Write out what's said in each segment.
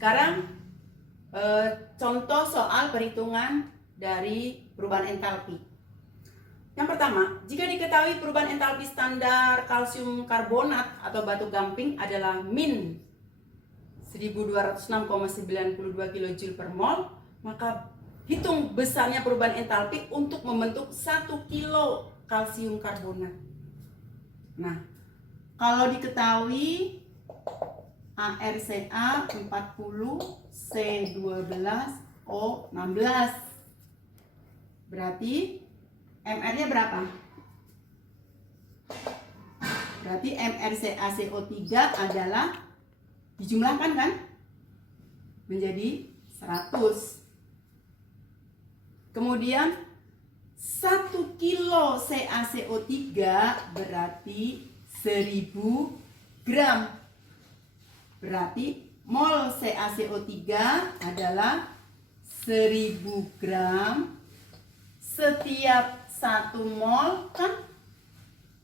Sekarang contoh soal perhitungan dari perubahan entalpi. Yang pertama, jika diketahui perubahan entalpi standar kalsium karbonat atau batu gamping adalah min 1206,92 kJ per mol, maka hitung besarnya perubahan entalpi untuk membentuk 1 kilo kalsium karbonat. Nah, kalau diketahui ArCa 40, C12, O16, berarti MR-nya berapa? Berarti MrCaCO3 adalah dijumlahkan kan? Menjadi 100. Kemudian 1 kilo CaCO3 berarti 1000 gram. Berarti mol CaCO3 adalah 1000 gram. Setiap 1 mol kan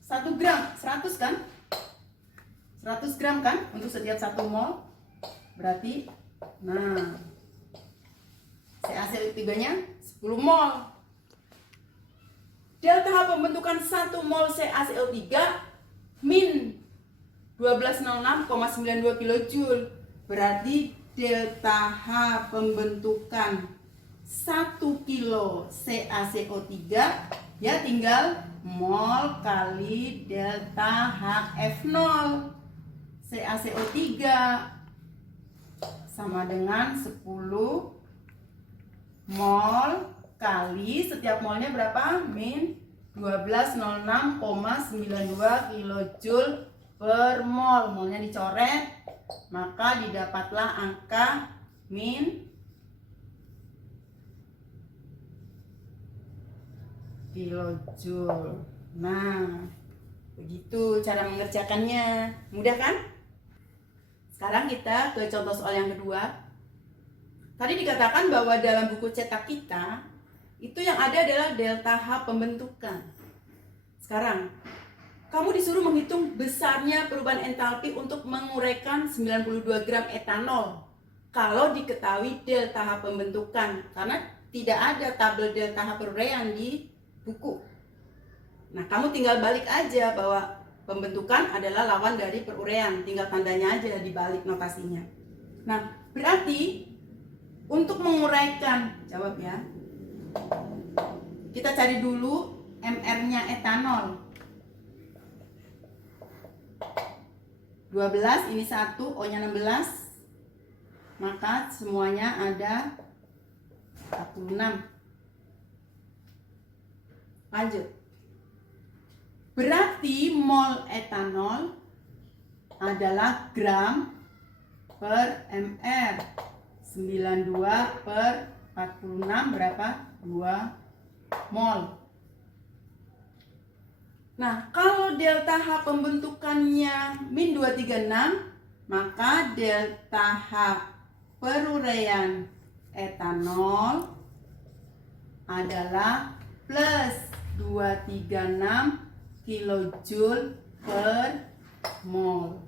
1 gram, 100 kan? 100 gram kan untuk setiap 1 mol. Berarti nah CaCO3-nya 10 mol. Delta H pembentukan 1 mol CaCO3 min 1206,92 kJ. Berarti delta H pembentukan 1 kilo CaCO3 ya tinggal mol kali delta HF0 CaCO3 sama dengan 10 mol kali setiap molnya berapa? Min 1206,92 kJ per mol. Molnya dicoret, maka didapatlah angka min kilojoule. Nah, begitu cara mengerjakannya. Mudah kan? Sekarang kita ke contoh soal yang kedua. Tadi dikatakan bahwa dalam buku cetak kita itu yang ada adalah delta H pembentukan. Sekarang kamu disuruh menghitung besarnya perubahan entalpi untuk menguraikan 92 gram etanol kalau diketahui delta H pembentukan, karena tidak ada tabel delta H peruraian di buku. Nah, kamu tinggal balik aja bahwa pembentukan adalah lawan dari peruraian, tinggal tandanya aja dibalik notasinya. Nah, berarti untuk menguraikan, jawab ya, kita cari dulu MR-nya etanol 12, ini 1, O-nya 16, maka semuanya ada 46. Lanjut. Berarti mol etanol adalah gram per mr. 92 per 46 berapa? 2 mol. Nah, kalau delta H pembentukannya min 236, maka delta H peruraian etanol adalah plus 236 kilojoule per mol.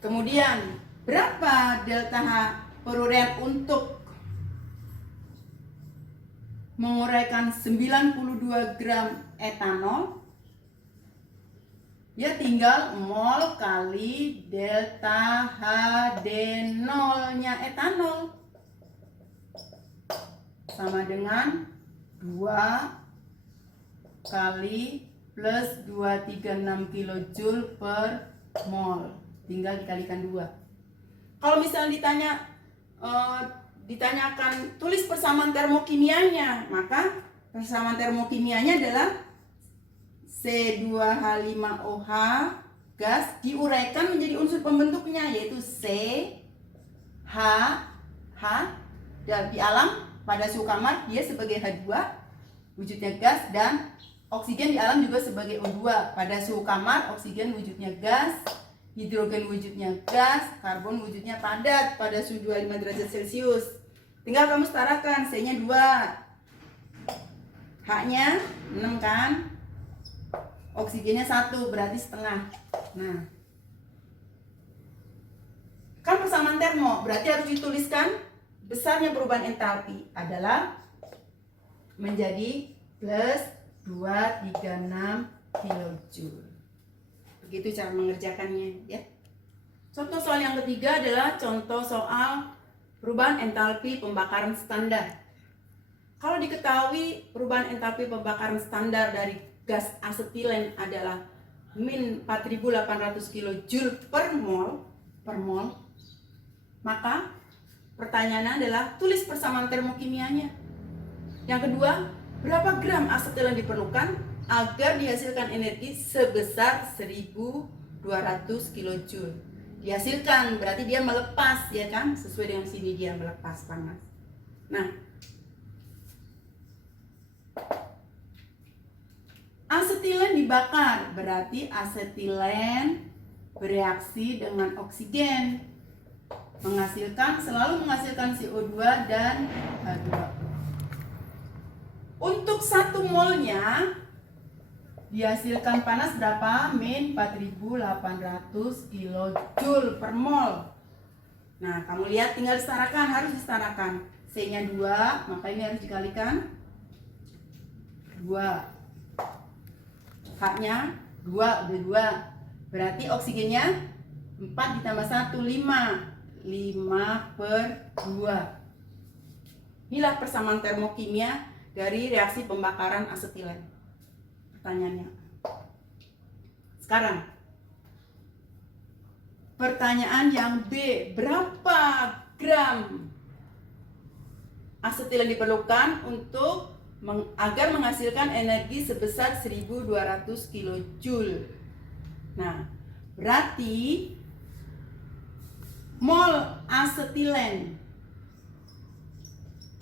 Kemudian berapa delta H peruraian untuk menguraikan 92 gram etanol? Ya tinggal mol kali delta HD0-nya etanol sama dengan 2 kali plus 236 kilojoule per mol. Tinggal dikalikan 2. Kalau misalnya ditanyakan tulis persamaan termokimianya, maka persamaan termokimianya adalah C2H5OH gas diuraikan menjadi unsur pembentuknya, yaitu C, H, H, dan di alam pada suhu kamar dia sebagai H2 wujudnya gas, dan oksigen di alam juga sebagai O2. Pada suhu kamar oksigen wujudnya gas, hidrogen wujudnya gas, karbon wujudnya padat pada suhu 25 derajat Celcius. Tinggal kamu setarakan, C-nya 2, H-nya 6 kan, oksigennya 1, berarti setengah. Nah, kan persamaan termo, berarti harus dituliskan besarnya perubahan entalpi adalah menjadi plus 236 kilojoule. Begitu cara mengerjakannya ya. Contoh soal yang ketiga adalah contoh soal perubahan entalpi pembakaran standar. Kalau diketahui perubahan entalpi pembakaran standar dari gas asetilen adalah min 4.800 kilojoule per mol, maka pertanyaannya adalah tulis persamaan termokimianya. Yang kedua, berapa gram asetilen diperlukan agar dihasilkan energi sebesar 1.200 kilojoule. Dihasilkan berarti dia melepas, ya kan? Sesuai dengan sini dia melepas panas. Nah, asetilen dibakar berarti asetilen bereaksi dengan oksigen selalu menghasilkan CO2 dan H2O. Untuk 1 molnya dihasilkan panas berapa? Min 4.800 kilojoule per mol. Nah, kamu lihat tinggal disetarakan, harus disetarakan. C-nya 2, maka ini harus dikalikan 2. H-nya 2, udah 2. Berarti oksigennya 4 ditambah 1, 5. 5 per 2. Inilah persamaan termokimia dari reaksi pembakaran asetilen. Pertanyaannya. Sekarang pertanyaan yang B, berapa gram asetilen diperlukan untuk agar menghasilkan energi sebesar 1.200 kilojoule. Nah, berarti mol asetilen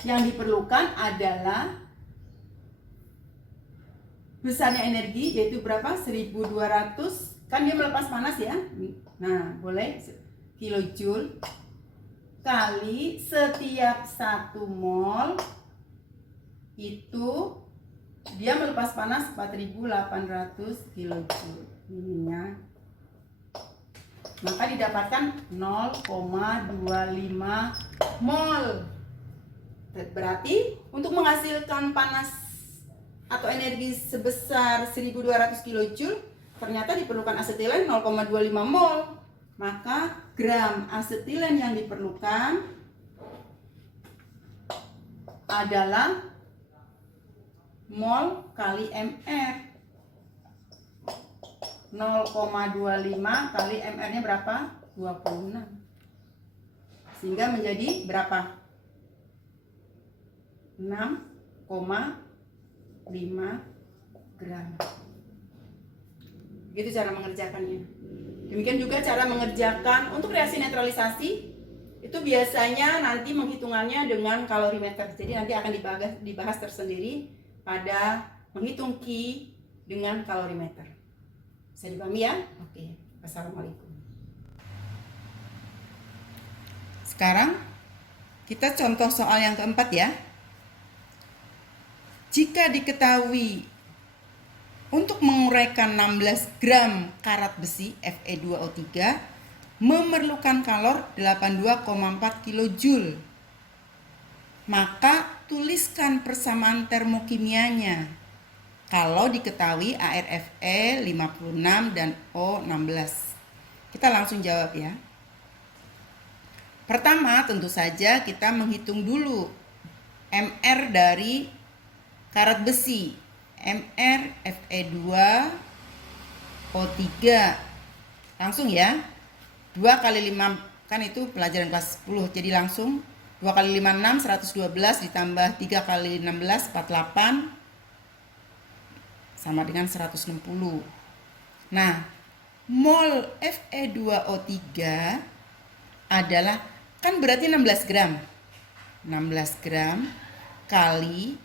yang diperlukan adalah besarnya energi, yaitu berapa? 1.200, kan dia melepas panas ya. Nah, boleh kilojoule kali setiap 1 mol itu dia melepas panas 4.800 kilojoule. Ininya. Maka didapatkan 0,25 mol. Berarti untuk menghasilkan panas atau energi sebesar 1.200 kilojoule ternyata diperlukan asetilen 0,25 mol. Maka gram asetilen yang diperlukan adalah mol kali mr. 0,25 kali mr-nya berapa? 26. Sehingga menjadi berapa? 6,5 gram. Begitu cara mengerjakannya. Demikian juga cara mengerjakan untuk reaksi netralisasi. Itu biasanya nanti menghitungannya dengan kalorimeter. Jadi nanti akan dibahas tersendiri pada menghitung Q dengan kalorimeter. Bisa dipahami ya? Oke. Assalamualaikum. Sekarang kita contoh soal yang keempat ya. Jika diketahui untuk menguraikan 16 gram karat besi Fe2O3 memerlukan kalor 82,4 kilojoule, maka tuliskan persamaan termokimianya kalau diketahui ArFe 56 dan O16. Kita langsung jawab ya. Pertama, tentu saja kita menghitung dulu MR dari karat besi. MR Fe2O3. Langsung ya. 2 kali 5 kan itu pelajaran kelas 10. Jadi langsung 2 kali 5 6 112 ditambah 3 kali 16 48 sama dengan 160. Nah, mol Fe2O3 adalah kan berarti 16 gram. 16 gram kali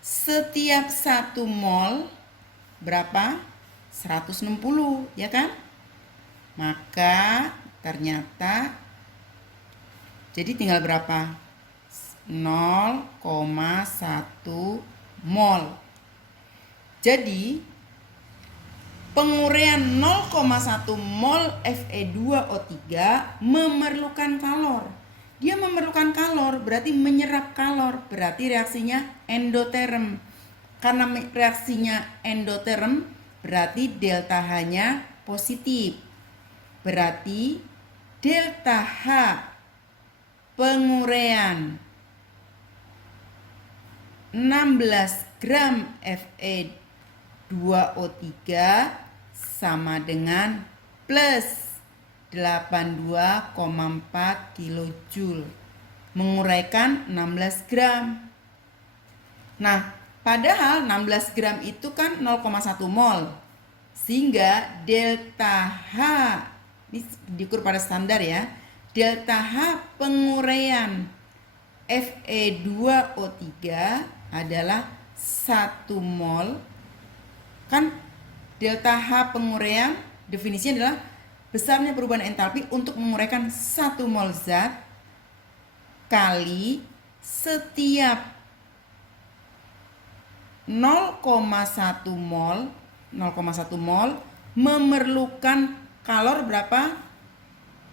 setiap 1 mol berapa? 160, ya kan? Maka ternyata jadi tinggal berapa? 0,1 mol. Jadi Penguraian 0,1 mol Fe2O3 memerlukan kalor. Dia memerlukan kalor, berarti menyerap kalor, berarti reaksinya endoterm. Karena reaksinya endoterm, berarti delta H-nya positif. Berarti delta H penguraian 16 gram Fe2O3 sama dengan plus 82,4 kilojoule, menguraikan 16 gram. Nah, padahal 16 gram itu kan 0,1 mol, sehingga delta H, ini diukur pada standar ya, delta H penguraian Fe2O3 adalah 1 mol. Kan delta H penguraian definisinya adalah besarnya perubahan entalpi untuk menguraikan 1 mol zat kali setiap 0,1 mol memerlukan kalor berapa?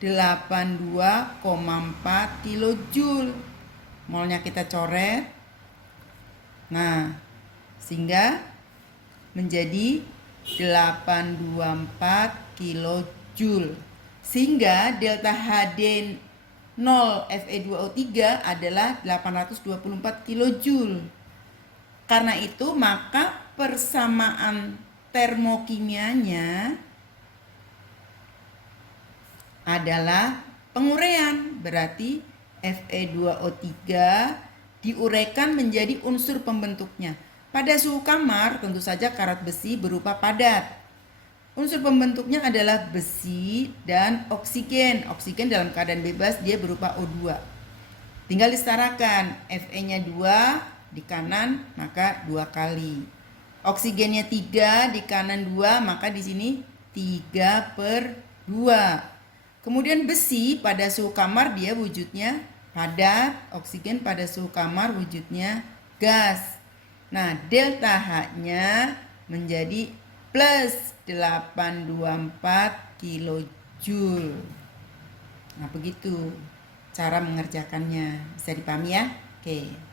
82,4 kilojoule. Molnya kita coret. Nah, sehingga menjadi 824 kilojoule. Sehingga delta HD 0 Fe2O3 adalah 824 kilojoule. Karena itu maka persamaan termokimianya adalah penguraian, berarti Fe2O3 diuraikan menjadi unsur pembentuknya. Pada suhu kamar tentu saja karat besi berupa padat. Unsur pembentuknya adalah besi dan oksigen. Oksigen dalam keadaan bebas dia berupa O2. Tinggal disetarakan, Fe-nya 2 di kanan maka 2 kali. Oksigennya 3 di kanan 2 maka di sini 3/2. Kemudian besi pada suhu kamar dia wujudnya padat, oksigen pada suhu kamar wujudnya gas. Nah, delta H-nya menjadi plus 824 kilojoule. Nah, begitu cara mengerjakannya. Bisa dipahami ya? Oke.